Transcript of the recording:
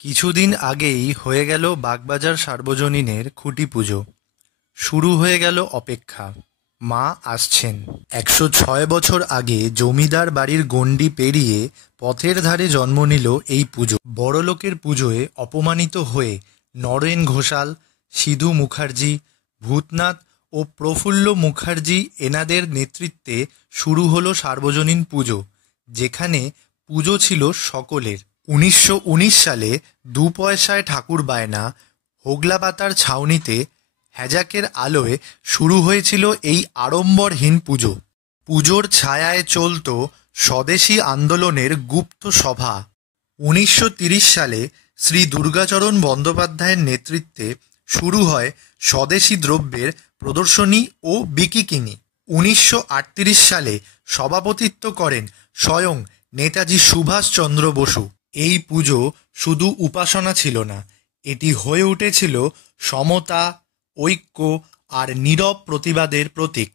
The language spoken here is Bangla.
কিছুদিন আগেই হয়ে গেল বাগবাজার সার্বজনীনের খুঁটি পুজো। শুরু হয়ে গেল অপেক্ষা। মা আসছেন। ১০৬ বছর আগে জমিদার বাড়ির গণ্ডি পেরিয়ে পথের ধারে জন্ম নিল এই পুজো। বড়লোকের পুজোয় অপমানিত হয়ে নরেন ঘোষাল, সিধু মুখার্জি, ভূতনাথ ও প্রফুল্ল মুখার্জি এনাদের নেতৃত্বে শুরু হলো সার্বজনীন পুজো, যেখানে পুজো ছিল সকলের। ১৯১৯ সালে ২ পয়সায় ঠাকুর বায়না হোগলাপাতার ছাউনিতে হ্যাজাকের আলোয় শুরু হয়েছিল এই আড়ম্বরহীন পুজো। পুজোর ছায়ায় চলত স্বদেশী আন্দোলনের গুপ্ত সভা। ১৯৩০ সালে শ্রী দুর্গাচরণ বন্দ্যোপাধ্যায়ের নেতৃত্বে শুরু হয় স্বদেশী দ্রব্যের প্রদর্শনী ও বিকিকিনি। ১৯৩৮ সালে সভাপতিত্ব করেন স্বয়ং নেতাজি সুভাষচন্দ্র বসু। এই পুজো শুধু উপাসনা ছিল না, এটি হয়ে উঠেছিল সমতা, ঐক্য আর নীরব প্রতিবাদের প্রতীক।